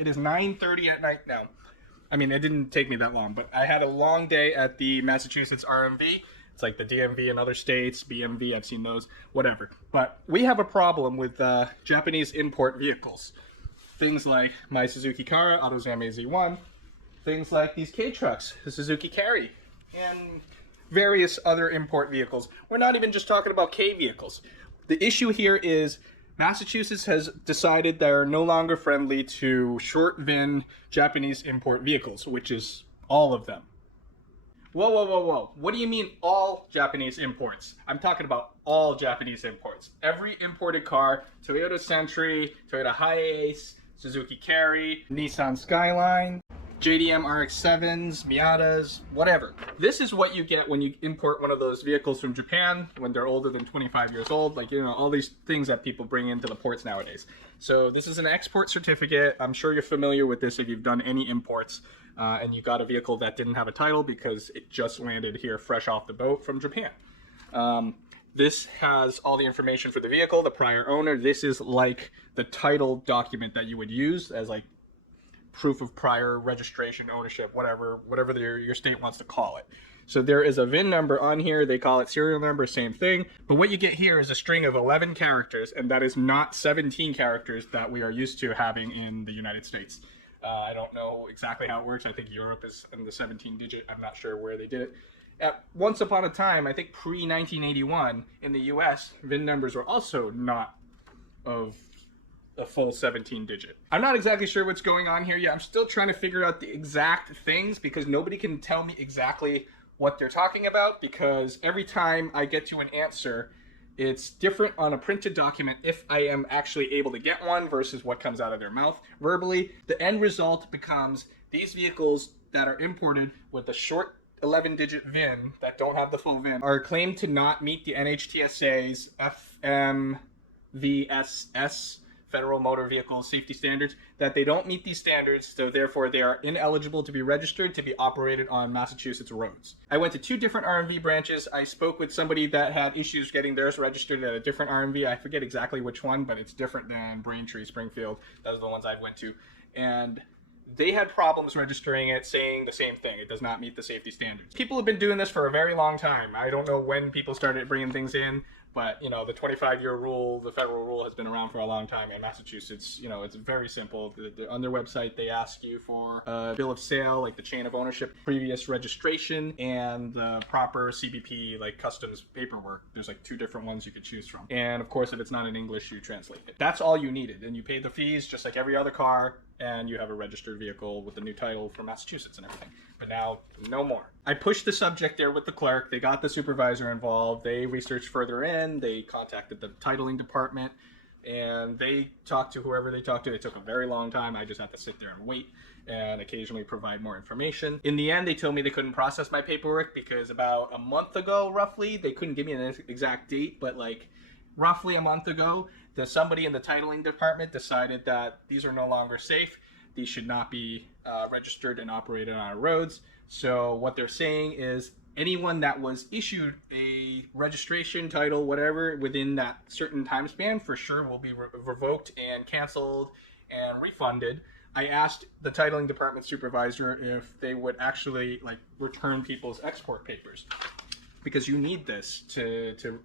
It is 9:30 at night now. I mean, it didn't take me that long, but I had a long day at the Massachusetts RMV. It's like the DMV in other states, BMV, I've seen those, whatever. But we have a problem with Japanese import vehicles. Things like my Suzuki Kara, AutoZam AZ1, things like these K-Trucks, the Suzuki Carry, and various other import vehicles. We're not even just talking about K vehicles. The issue here is Massachusetts has decided they're no longer friendly to short VIN Japanese import vehicles, which is all of them. Whoa, whoa, whoa, whoa. What do you mean all Japanese imports? I'm talking about all Japanese imports. Every imported car, Toyota Century, Toyota Hiace, Suzuki Carry, Nissan Skyline, JDM RX-7s, Miatas, whatever. This is what you get when you import one of those vehicles from Japan when they're older than 25 years old. Like, you know, all these things that people bring into the ports nowadays. So this is an export certificate. I'm sure you're familiar with this if you've done any imports and you got a vehicle that didn't have a title because it just landed here fresh off the boat from Japan. This has all the information for the vehicle, the prior owner. This is like the title document that you would use as like proof of prior registration, ownership, whatever your state wants to call it. So there is a VIN number on here. They call it serial number, same thing. But what you get here is a string of 11 characters, and that is not 17 characters that we are used to having in the United States. I don't know exactly how it works. I think Europe is in the 17 digit. I'm not sure where they did it. Once upon a time, I think pre-1981, in the US, VIN numbers were also not of a full 17 digit. I'm not exactly sure what's going on here yet. I'm still trying to figure out the exact things because nobody can tell me exactly what they're talking about, because every time I get to an answer, it's different on a printed document if I am actually able to get one versus what comes out of their mouth verbally. The end result becomes these vehicles that are imported with a short 11-digit VIN that don't have the full VIN are claimed to not meet the NHTSA's FMVSS, Federal Motor Vehicle Safety Standards, that they don't meet these standards, so therefore they are ineligible to be registered to be operated on Massachusetts roads. I went to 2 different RMV branches. I spoke with somebody that had issues getting theirs registered at a different RMV. I forget exactly which one, but it's different than Braintree, Springfield. Those are the ones I went to. And they had problems registering it, saying the same thing. It does not meet the safety standards. People have been doing this for a very long time. I don't know when people started bringing things in, but, you know, the 25-year rule, the federal rule, has been around for a long time in Massachusetts. You know, it's very simple. On their website, they ask you for a bill of sale, like the chain of ownership, previous registration, and the proper CBP, like customs paperwork. There's like 2 different ones you could choose from. And, of course, if it's not in English, you translate it. That's all you needed. And you pay the fees just like every other car, and you have a registered vehicle with a new title from Massachusetts and everything. But now, no more. I pushed the subject there with the clerk. They got the supervisor involved. They researched further in. They contacted the titling department, and they talked to whoever they talked to. It took a very long time. I just had to sit there and wait and occasionally provide more information. In the end, they told me they couldn't process my paperwork because about a month ago, roughly, they couldn't give me an exact date, but like roughly a month ago, somebody in the titling department decided that these are no longer safe. These should not be registered and operated on our roads. So what they're saying is anyone that was issued a registration, title, whatever, within that certain time span for sure will be revoked and canceled and refunded. I asked the titling department supervisor if they would actually like return people's export papers, because you need this to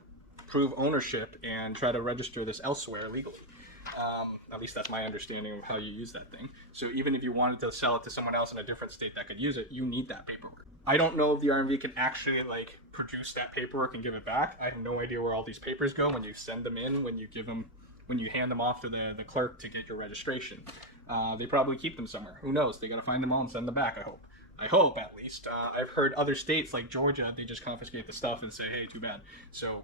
prove ownership and try to register this elsewhere legally. At least that's my understanding of how you use that thing. So even if you wanted to sell it to someone else in a different state that could use it, you need that paperwork. I don't know if the RMV can actually like produce that paperwork and give it back. I have no idea where all these papers go when you send them in, when you hand them off to the clerk to get your registration. They probably keep them somewhere. Who knows? They got to find them all and send them back, I hope. I hope, at least. I've heard other states like Georgia, they just confiscate the stuff and say, hey, too bad. So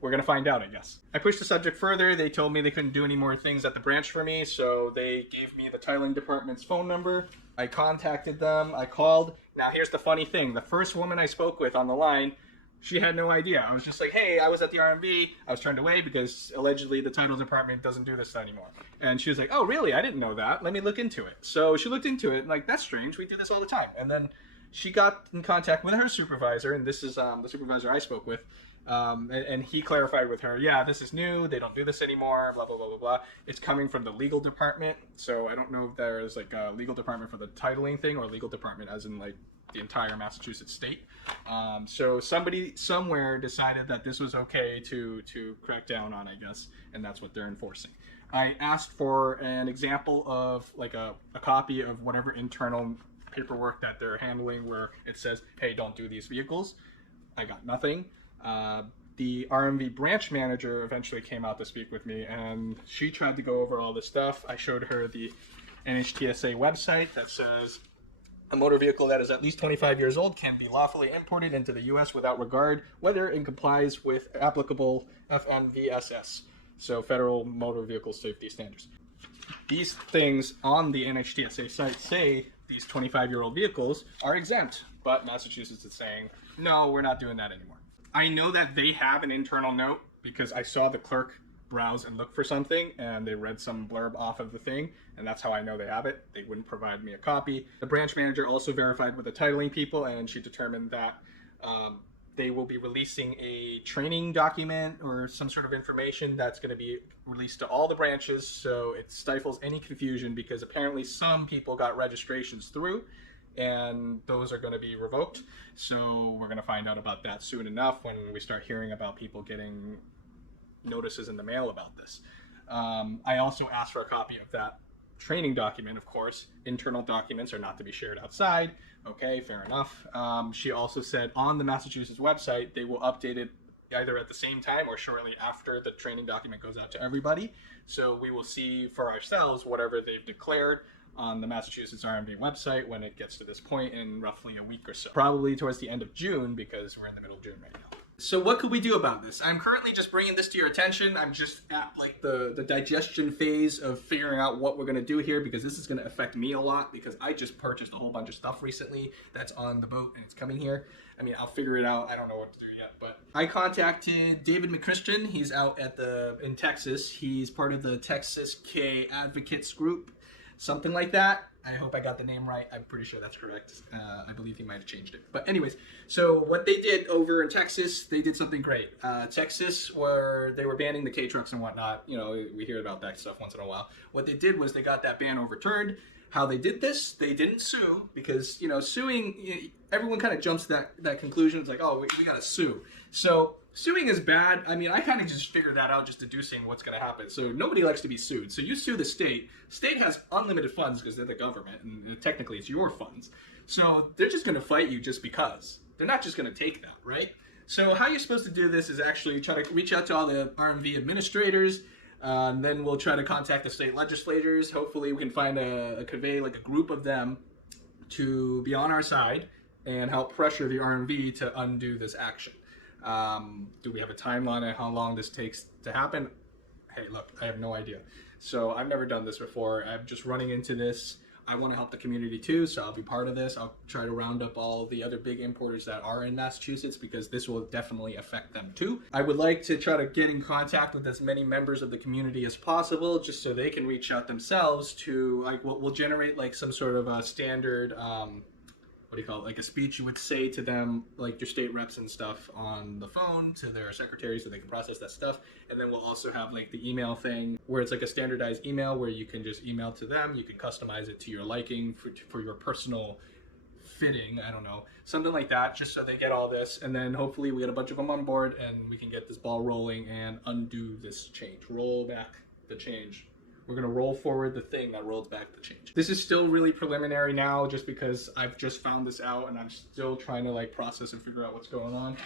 we're going to find out, I guess. I pushed the subject further. They told me they couldn't do any more things at the branch for me, so they gave me the titling department's phone number. I contacted them. I called. Now, here's the funny thing. The first woman I spoke with on the line, she had no idea. I was just like, hey, I was at the RMV. I was turned away because allegedly the title department doesn't do this anymore. And she was like, oh, really? I didn't know that. Let me look into it. So she looked into it, and like, that's strange. We do this all the time. And then she got in contact with her supervisor, and this is the supervisor I spoke with, And he clarified with her, yeah, this is new. They don't do this anymore. Blah blah blah blah blah. It's coming from the legal department. So I don't know if there is like a legal department for the titling thing or legal department as in like the entire Massachusetts state. So somebody somewhere decided that this was okay to crack down on, I guess, and that's what they're enforcing. I asked for an example of like a copy of whatever internal paperwork that they're handling where it says, hey, don't do these vehicles. I got nothing. The RMV branch manager eventually came out to speak with me, and she tried to go over all this stuff. I showed her the NHTSA website that says a motor vehicle that is at least 25 years old can be lawfully imported into the U.S. without regard whether it complies with applicable FMVSS, so Federal Motor Vehicle Safety Standards. These things on the NHTSA site say these 25-year-old vehicles are exempt, but Massachusetts is saying, no, we're not doing that anymore. I know that they have an internal note because I saw the clerk browse and look for something and they read some blurb off of the thing, and that's how I know they have it. They wouldn't provide me a copy. The branch manager also verified with the titling people, and she determined that they will be releasing a training document or some sort of information that's going to be released to all the branches, so it stifles any confusion because apparently some people got registrations through and those are going to be revoked. So we're going to find out about that soon enough when we start hearing about people getting notices in the mail about this. I also asked for a copy of that training document, of course. Internal documents are not to be shared outside. Okay, fair enough. She also said on the Massachusetts website, they will update it either at the same time or shortly after the training document goes out to everybody. So we will see for ourselves whatever they've declared on the Massachusetts RMV website when it gets to this point in roughly a week or so. Probably towards the end of June because we're in the middle of June right now. So what could we do about this? I'm currently just bringing this to your attention. I'm just at like the digestion phase of figuring out what we're going to do here because this is going to affect me a lot because I just purchased a whole bunch of stuff recently that's on the boat and it's coming here. I mean, I'll figure it out. I don't know what to do yet, but I contacted David McChristian. He's out in Texas. He's part of the Texas K Advocates group, something like that. I hope I got the name right. I'm pretty sure that's correct. I believe he might have changed it. But anyways, so what they did over in Texas, they did something great. Texas, they were banning the K-trucks and whatnot. You know, we hear about that stuff once in a while. What they did was they got that ban overturned. How they did this, they didn't sue because, you know, suing, everyone kind of jumps to that conclusion. It's like, oh, we got to sue. So suing is bad. I mean, I kind of just figured that out just deducing what's going to happen. So nobody likes to be sued. So you sue the state. State has unlimited funds because they're the government, and technically it's your funds. So they're just going to fight you just because. They're not just going to take that, right? So how you're supposed to do this is actually try to reach out to all the RMV administrators. And then we'll try to contact the state legislators. Hopefully we can find a group of them to be on our side and help pressure the RMV to undo this action. Do we have a timeline on how long this takes to happen? Hey, look, I have no idea. So I've never done this before. I'm just running into this. I want to help the community too, so I'll be part of this. I'll try to round up all the other big importers that are in Massachusetts because this will definitely affect them too. I would like to try to get in contact with as many members of the community as possible just so they can reach out themselves to, like, we'll generate like some sort of a standard, like a speech you would say to them, like your state reps and stuff on the phone to their secretaries so they can process that stuff. And then we'll also have like the email thing where it's like a standardized email where you can just email to them. You can customize it to your liking for your personal fitting. I don't know, something like that, just so they get all this. And then hopefully we get a bunch of them on board and we can get this ball rolling and undo this change, roll back the change. We're going to roll forward the thing that rolls back the change. This is still really preliminary now just because I've just found this out and I'm still trying to like process and figure out what's going on.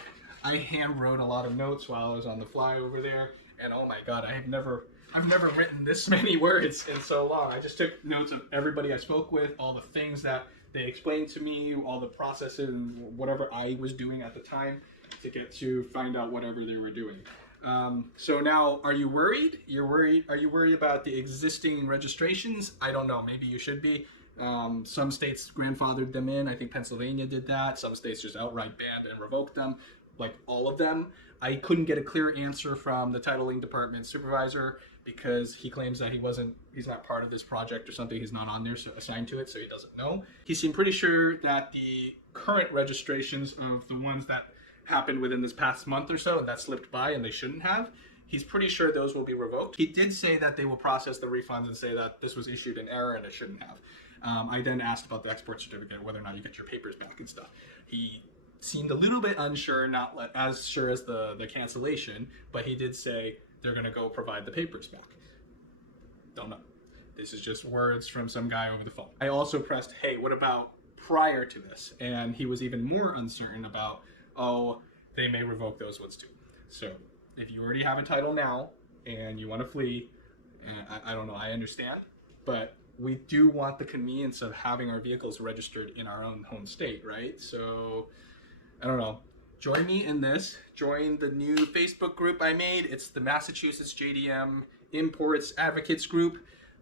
I hand wrote a lot of notes while I was on the fly over there, and oh my god, I've never written this many words in so long. I just took notes of everybody I spoke with, all the things that they explained to me, all the processes and whatever I was doing at the time to get to find out whatever they were doing. So now, are you worried? Are you worried about the existing registrations? I don't know. Maybe you should be. Some states grandfathered them in. I think Pennsylvania did that. Some states just outright banned and revoked them, like all of them. I couldn't get a clear answer from the titling department supervisor because he claims that he's not part of this project or something. He's not on there, so assigned to it, so he doesn't know. He seemed pretty sure that the current registrations of the ones that happened within this past month or so and that slipped by and they shouldn't have, he's pretty sure those will be revoked. He did say that they will process the refunds and say that this was issued in error and it shouldn't have. I then asked about the export certificate, whether or not you get your papers back and stuff. He seemed a little bit unsure, not as sure as the cancellation, but he did say they're going to go provide the papers back. Don't know. This is just words from some guy over the phone. I also pressed, hey, what about prior to this? And he was even more uncertain about, oh, they may revoke those ones too. So if you already have a title now and you want to flee, I don't know, I understand, but we do want the convenience of having our vehicles registered in our own home state, right? So I don't know. Join me in this. Join the new Facebook group I made. It's the Massachusetts JDM Imports Advocates Group.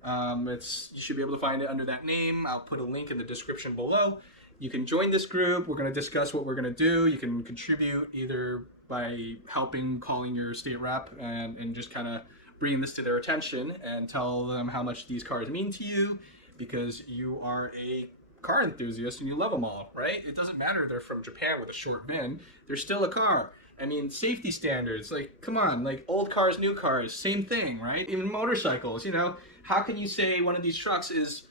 You should be able to find it under that name. I'll put a link in the description below. You can join this group. We're going to discuss what we're going to do. You can contribute either by helping, calling your state rep and just kind of bringing this to their attention and tell them how much these cars mean to you, because you are a car enthusiast and you love them all, right? It doesn't matter if they're from Japan with a short VIN, they're still a car. I mean, safety standards, like, come on, like old cars, new cars, same thing, right? Even motorcycles, you know, how can you say one of these trucks is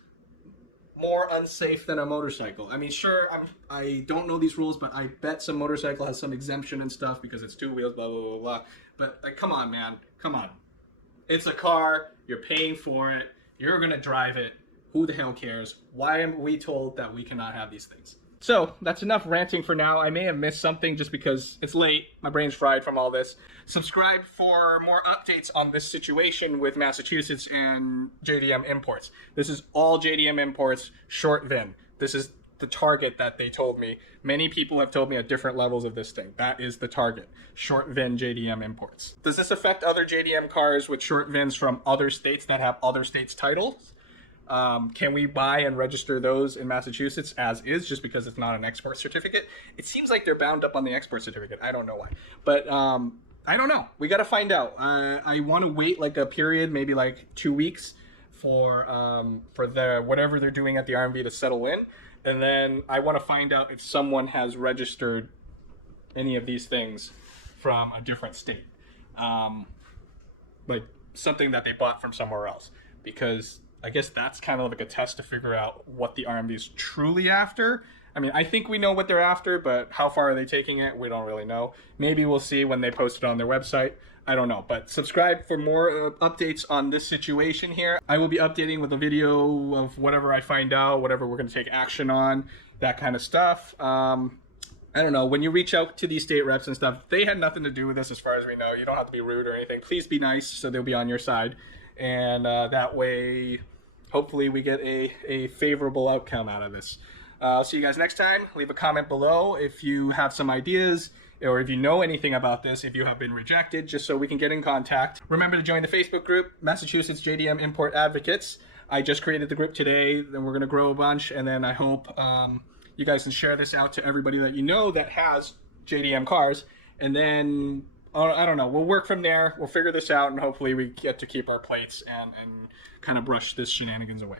more unsafe than a motorcycle? I mean, sure, I don't know these rules, but I bet some motorcycle has some exemption and stuff because it's two wheels, blah, blah, blah, blah. But like, come on, man, come on. It's a car, you're paying for it, you're gonna drive it. Who the hell cares? Why am we told that we cannot have these things? So that's enough ranting for now. I may have missed something just because it's late. My brain's fried from all this. Subscribe for more updates on this situation with Massachusetts and JDM Imports. This is all JDM Imports, short VIN. This is the target that they told me. Many people have told me at different levels of this thing. That is the target. Short VIN JDM Imports. Does this affect other JDM cars with short VINs from other states that have other states' titles? Can we buy and register those in Massachusetts as is, just because it's not an export certificate? It seems like they're bound up on the export certificate. I don't know why, but I don't know. We got to find out. I want to wait like a period, maybe like 2 weeks for the whatever they're doing at the RMV to settle in, and then I want to find out if someone has registered any of these things from a different state, like something that they bought from somewhere else, because I guess that's kind of like a test to figure out what the RMV is truly after. I mean, I think we know what they're after, but how far are they taking it? We don't really know. Maybe we'll see when they post it on their website. I don't know. But subscribe for more updates on this situation here. I will be updating with a video of whatever I find out, whatever we're going to take action on, that kind of stuff. I don't know. When you reach out to these state reps and stuff, they had nothing to do with this as far as we know. You don't have to be rude or anything. Please be nice so they'll be on your side. And that way, hopefully we get a favorable outcome out of this. I'll see you guys next time. Leave a comment below if you have some ideas or if you know anything about this, if you have been rejected, just so we can get in contact. Remember to join the Facebook group, Massachusetts JDM Import Advocates. I just created the group today, then we're going to grow a bunch, and then I hope you guys can share this out to everybody that you know that has JDM cars, and then I don't know, we'll work from there, we'll figure this out, and hopefully we get to keep our plates and kind of brush this shenanigans away.